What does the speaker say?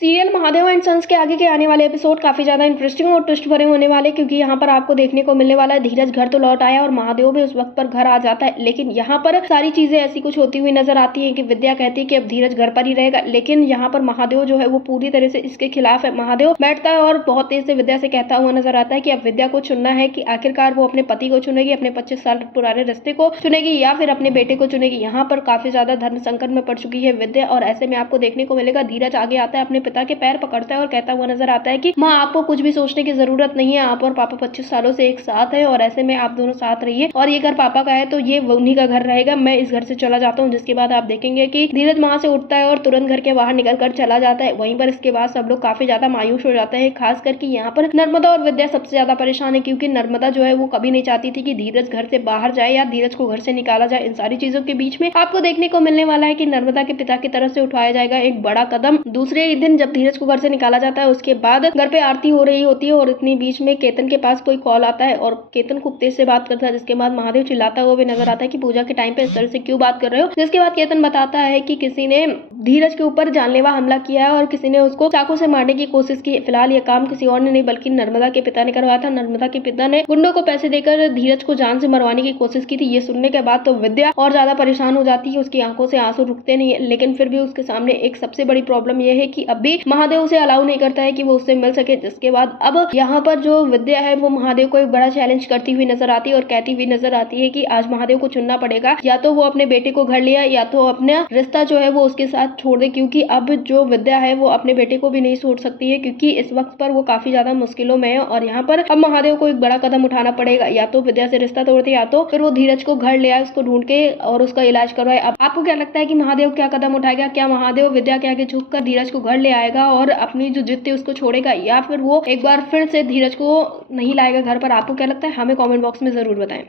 Serial Mahadev and sons के आगे के आने वाले एपिसोड काफी ज्यादा इंटरेस्टिंग और ट्विस्ट भरे होने वाले, क्योंकि यहाँ पर आपको देखने को मिलने वाला है धीरज घर तो लौट आया और महादेव भी उस वक्त पर घर आ जाता है। लेकिन यहाँ पर सारी चीजें ऐसी कुछ होती हुई नजर आती हैं कि विद्या कहती है कि अब धीरज घर पर ही रहेगा, लेकिन यहाँ पर महादेव जो है वो पूरी तरह से इसके खिलाफ है। महादेव बैठता है और बहुत तेज से विद्या से कहता हुआ नजर आता है कि अब विद्या को चुनना है कि आखिरकार वो अपने पति को चुनेगी, अपने 25 साल पुराने रिश्ते को चुनेगी या फिर अपने बेटे को चुनेगी। यहाँ पर काफी ज्यादा धर्म संकट में पड़ चुकी है विद्या, और ऐसे में आपको देखने को मिलेगा धीरज आगे आता है, अपने पिता के पैर पकड़ और कहता हुआ नजर आता है कि माँ, आपको कुछ भी सोचने की जरूरत नहीं है, आप और पापा 25 सालों से एक साथ हैं और ऐसे में आप दोनों साथ रहिए, और ये घर पापा का है तो ये उन्हीं का घर रहेगा, मैं इस घर से चला जाता हूँ। जिसके बाद आप देखेंगे कि धीरज वहां से उठता है और तुरंत घर के बाहर निकल कर चला जाता है। वहीं पर इसके बाद सब लोग काफी ज्यादा मायूस हो जाते हैं, खास करके यहाँ पर नर्मदा और विद्या सबसे ज्यादा परेशान है, क्योंकि नर्मदा जो है वो कभी नहीं चाहती थी कि धीरज घर से बाहर जाए या धीरज को घर से निकाला जाए। इन सारी चीजों के बीच में आपको देखने को मिलने वाला है कि नर्मदा के पिता की तरफ से उठाया जाएगा एक बड़ा कदम। दूसरे ही दिन जब धीरज को घर से निकाला जाता है, उसके बाद घर पे आरती हो रही होती है और इतनी बीच में केतन के पास कोई कॉल आता है और केतन खूब तेज से बात करता है, जिसके बाद महादेव चिल्लाता हुआ भी नजर आता है कि पूजा के टाइम पे इस तरह से क्यों बात कर रहे हो। जिसके बाद केतन बताता है कि किसी ने धीरज के ऊपर जानलेवा हमला किया है और किसी ने उसको चाकू से मारने की कोशिश की। फिलहाल ये काम किसी और ने नहीं बल्कि नर्मदा के पिता ने करवाया था। नर्मदा के पिता ने गुंडों को पैसे देकर धीरज को जान से मरवाने की कोशिश की थी। ये सुनने के बाद तो विद्या और ज्यादा परेशान हो जाती है, उसकी आंखों से आंसू रुकते नहीं है, लेकिन फिर भी उसके सामने एक सबसे बड़ी प्रॉब्लम यह है कि अभी महादेव उसे अलाउ नहीं करता है कि वो उससे मिल सके। जिसके बाद अब यहाँ पर जो विद्या है वो महादेव को एक बड़ा चैलेंज करती हुई नजर आती है और कहती हुई नजर आती है कि आज महादेव को चुनना पड़ेगा, या तो वो अपने बेटे को घर लिया या तो अपना रिश्ता जो है वो उसके साथ छोड़ दे, क्योंकि अब जो विद्या है वो अपने बेटे को भी नहीं छोड़ सकती है, क्योंकि इस वक्त पर वो काफी ज्यादा मुश्किलों में है। और यहाँ पर अब महादेव को एक बड़ा कदम उठाना पड़ेगा, या तो विद्या से रिश्ता तोड़ दे या तो फिर वो धीरज को घर ले आए, उसको ढूंढ के और उसका इलाज करवाए। अब आपको क्या लगता है कि महादेव क्या कदम उठाएगा? क्या महादेव विद्या के आगे झुककर धीरज को घर ले आएगा और अपनी जो जिद थी उसको छोड़ेगा, या फिर वो एक बार फिर से धीरज को नहीं लाएगा घर पर? आपको क्या लगता है? हमें कमेंट बॉक्स में जरूर बताएं।